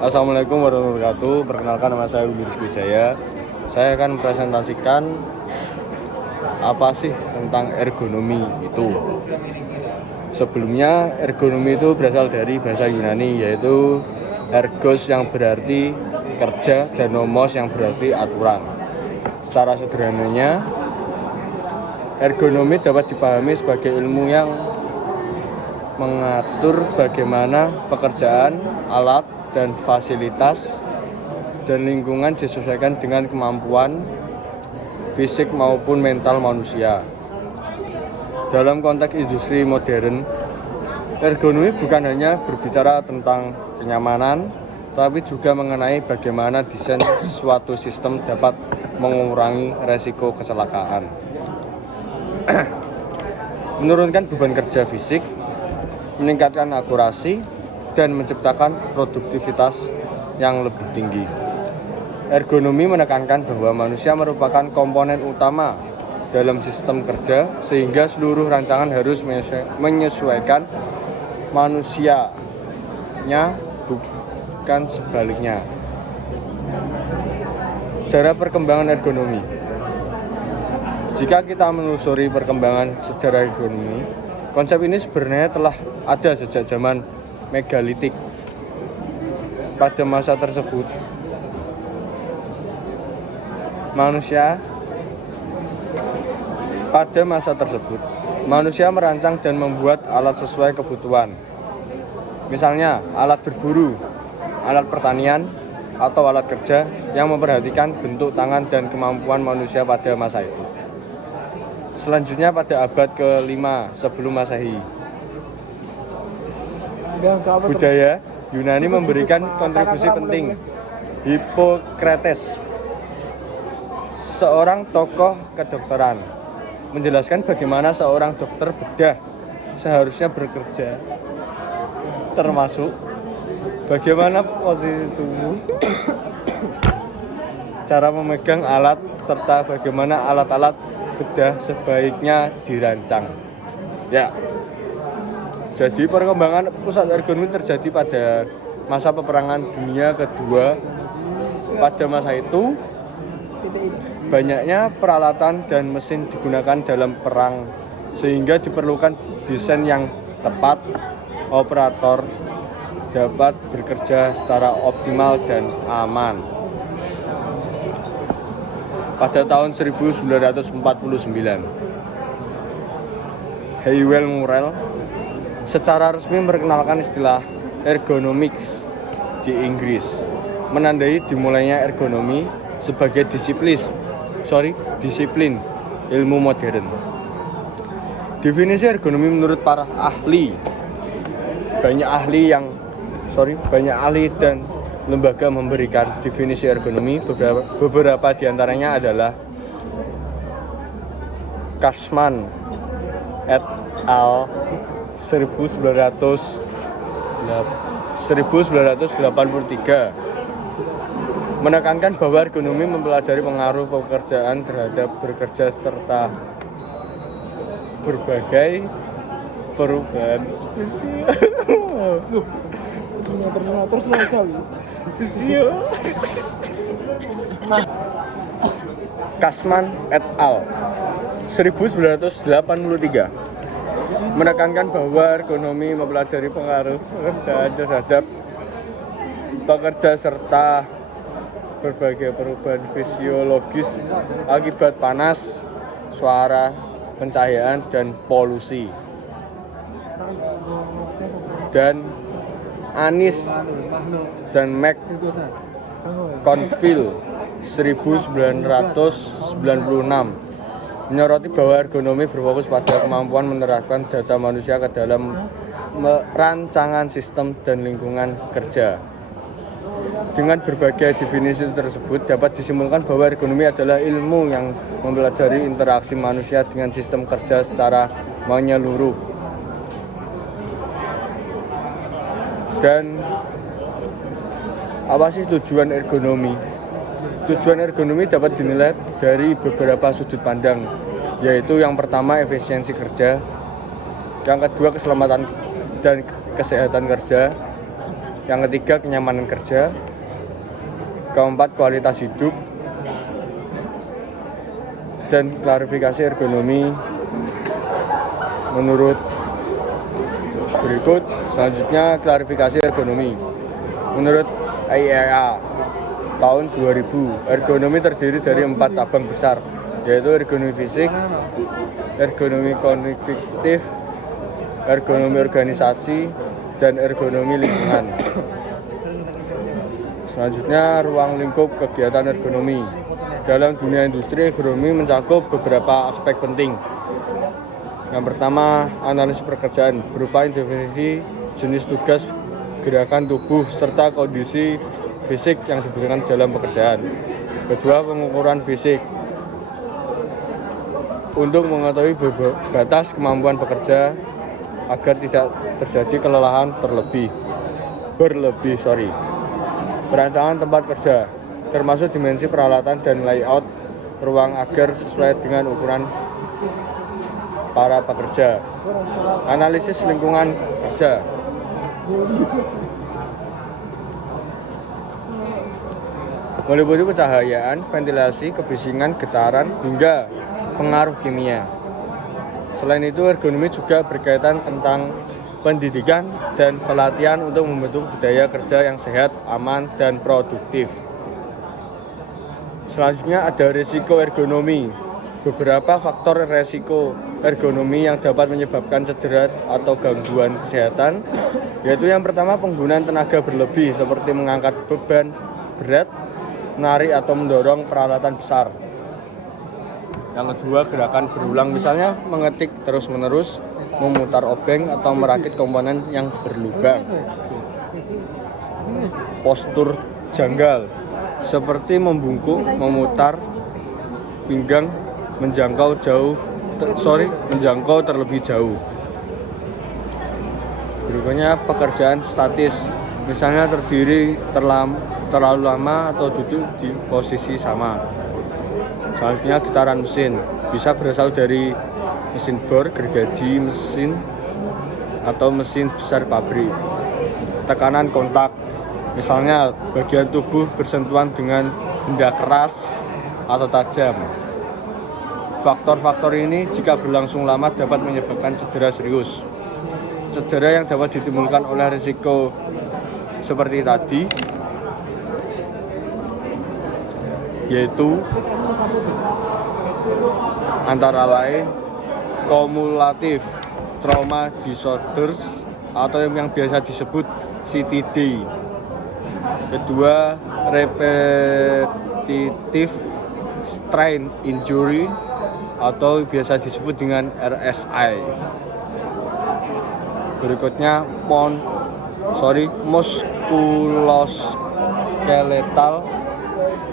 Assalamualaikum warahmatullahi wabarakatuh. Perkenalkan, nama saya Willy Rizky Wijaya. Saya akan presentasikan apa sih tentang ergonomi itu. Sebelumnya, ergonomi itu berasal dari bahasa Yunani, yaitu ergos yang berarti kerja dan nomos yang berarti aturan. Secara sederhananya, ergonomi dapat dipahami sebagai ilmu yang mengatur bagaimana pekerjaan, alat, dan fasilitas dan lingkungan disesuaikan dengan kemampuan fisik maupun mental manusia. Dalam konteks industri modern, ergonomi bukan hanya berbicara tentang kenyamanan, tapi juga mengenai bagaimana desain suatu sistem dapat mengurangi resiko kecelakaan, menurunkan beban kerja fisik, meningkatkan akurasi, dan menciptakan produktivitas yang lebih tinggi. Ergonomi menekankan bahwa manusia merupakan komponen utama dalam sistem kerja, sehingga seluruh rancangan harus menyesuaikan manusianya, bukan sebaliknya. Sejarah perkembangan ergonomi. Jika kita menelusuri perkembangan sejarah ergonomi, konsep ini sebenarnya telah ada sejak zaman megalitik. Pada masa tersebut, manusia merancang dan membuat alat sesuai kebutuhan. Misalnya, alat berburu, alat pertanian, atau alat kerja yang memperhatikan bentuk tangan dan kemampuan manusia pada masa itu. Selanjutnya, pada abad ke-5 sebelum Masehi, budaya Yunani memberikan kontribusi penting. Hippocrates, seorang tokoh kedokteran, menjelaskan bagaimana seorang dokter bedah seharusnya bekerja, termasuk bagaimana posisi tubuh, cara memegang alat, serta bagaimana alat-alat bedah sebaiknya dirancang. Ya. Jadi perkembangan pusat ergonomi terjadi pada masa peperangan dunia kedua. Pada masa itu, banyaknya peralatan dan mesin digunakan dalam perang, sehingga diperlukan desain yang tepat. Operator dapat bekerja secara optimal dan aman. Pada tahun 1949, Hywel Murrell secara resmi memperkenalkan istilah ergonomics di Inggris, menandai dimulainya ergonomi sebagai disiplin ilmu modern. Definisi ergonomi menurut para ahli, banyak ahli dan lembaga memberikan definisi ergonomi. Beberapa diantaranya adalah Cashman et al. 1983 menekankan bahwa ergonomi mempelajari pengaruh pekerjaan terhadap bekerja serta berbagai perubahan Cashman et al. 1983 menekankan bahwa ergonomi mempelajari pengaruh pekerjaan terhadap pekerja serta berbagai perubahan fisiologis akibat panas, suara, pencahayaan, dan polusi. Dan Anis dan McConville 1996 menyoroti bahwa ergonomi berfokus pada kemampuan menerapkan data manusia ke dalam rancangan sistem dan lingkungan kerja. Dengan berbagai definisi tersebut, dapat disimpulkan bahwa ergonomi adalah ilmu yang mempelajari interaksi manusia dengan sistem kerja secara menyeluruh. Dan apa sih tujuan ergonomi? Tujuan ergonomi dapat dinilai dari beberapa sudut pandang, yaitu yang pertama efisiensi kerja, yang kedua keselamatan dan kesehatan kerja, Yang ketiga, kenyamanan kerja. Keempat, kualitas hidup. Dan klarifikasi ergonomi menurut berikut. Selanjutnya, klarifikasi ergonomi menurut IAEA tahun 2000. Ergonomi terdiri dari 4 cabang besar, yaitu ergonomi fisik, ergonomi kognitif, ergonomi organisasi, dan ergonomi lingkungan. Selanjutnya, ruang lingkup kegiatan ergonomi. Dalam dunia industri, ergonomi mencakup beberapa aspek penting. Yang pertama, analisis pekerjaan berupa definisi jenis tugas, gerakan tubuh, serta kondisi fisik yang dibutuhkan dalam pekerjaan. Kedua, pengukuran fisik untuk mengetahui batas kemampuan pekerja agar tidak terjadi kelelahan berlebih. Perancangan tempat kerja, termasuk dimensi peralatan dan layout ruang agar sesuai dengan ukuran para pekerja. Analisis lingkungan kerja. Meliputi pencahayaan, ventilasi, kebisingan, getaran, hingga pengaruh kimia. Selain itu, ergonomi juga berkaitan tentang pendidikan dan pelatihan untuk membentuk budaya kerja yang sehat, aman, dan produktif. Selanjutnya ada risiko ergonomi. Beberapa faktor risiko ergonomi yang dapat menyebabkan cedera atau gangguan kesehatan, yaitu yang pertama, penggunaan tenaga berlebih seperti mengangkat beban berat, menarik atau mendorong peralatan besar. Yang kedua, gerakan berulang, misalnya mengetik terus-menerus, memutar obeng, atau merakit komponen yang berlubang. Postur janggal, seperti membungkuk, memutar pinggang, menjangkau terlebih jauh. Berikutnya, pekerjaan statis, misalnya terdiri terlalu lama atau duduk di posisi sama. Selanjutnya, getaran mesin bisa berasal dari mesin bor, gergaji mesin, atau mesin besar pabrik. Tekanan kontak, misalnya bagian tubuh bersentuhan dengan benda keras atau tajam. Faktor-faktor ini jika berlangsung lama dapat menyebabkan cedera serius. Cedera yang dapat ditimbulkan oleh risiko seperti tadi, yaitu antara lain cumulative trauma disorders atau yang biasa disebut CTD. Kedua, repetitive strain injury atau biasa disebut dengan RSI. Berikutnya, musculoskeletal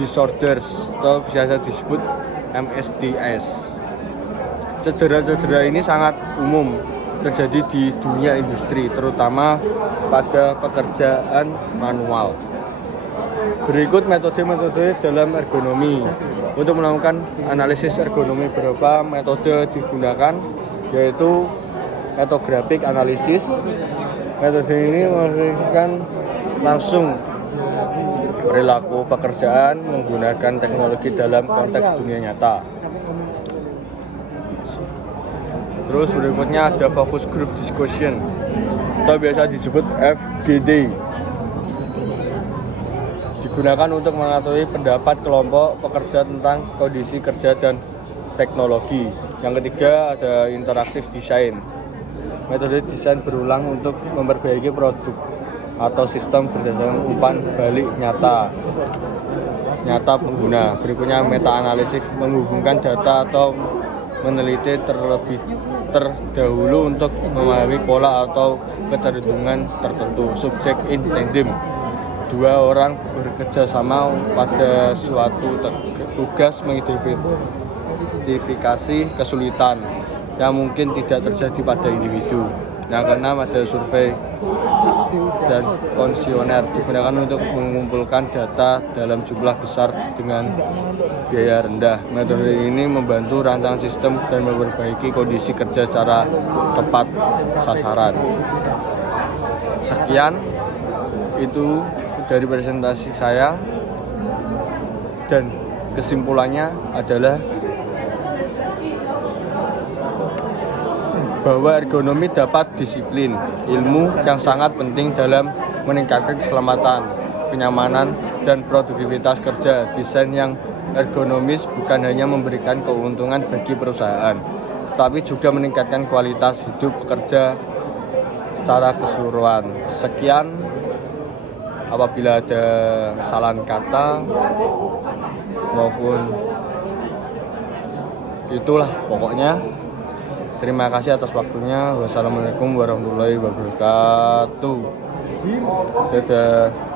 disorders atau biasa disebut MSDS. Cedera-cedera ini sangat umum terjadi di dunia industri, terutama pada pekerjaan manual. Berikut metode-metode dalam ergonomi. Untuk melakukan analisis ergonomi, beberapa metode digunakan, yaitu ethnographic analysis. Metode ini menganalisis langsung perilaku pekerjaan menggunakan teknologi dalam konteks dunia nyata. Terus berikutnya ada focus group discussion atau biasa disebut FGD. Digunakan untuk mengetahui pendapat kelompok pekerja tentang kondisi kerja dan teknologi. Yang ketiga ada interactive design. Metode desain berulang untuk memperbaiki produk atau sistem berdasarkan umpan balik nyata pengguna. Berikutnya meta analisis, menghubungkan data atau meneliti terlebih terdahulu untuk memahami pola atau kecenderungan tertentu. Subject in tandem, dua orang bekerja sama pada suatu tugas mengidentifikasi kesulitan yang mungkin tidak terjadi pada individu. Yang keenam ada survei dan kuesioner, digunakan untuk mengumpulkan data dalam jumlah besar dengan biaya rendah. Metode ini membantu rancangan sistem dan memperbaiki kondisi kerja secara tepat sasaran. Sekian Itu dari presentasi saya, dan kesimpulannya adalah bahwa ergonomi dapat disiplin ilmu yang sangat penting dalam meningkatkan keselamatan, kenyamanan, dan produktivitas kerja. Desain yang ergonomis bukan hanya memberikan keuntungan bagi perusahaan, tetapi juga meningkatkan kualitas hidup pekerja secara keseluruhan. Sekian, apabila ada kesalahan kata maupun itulah pokoknya. Terima kasih atas waktunya. Wassalamualaikum warahmatullahi wabarakatuh. Dadah.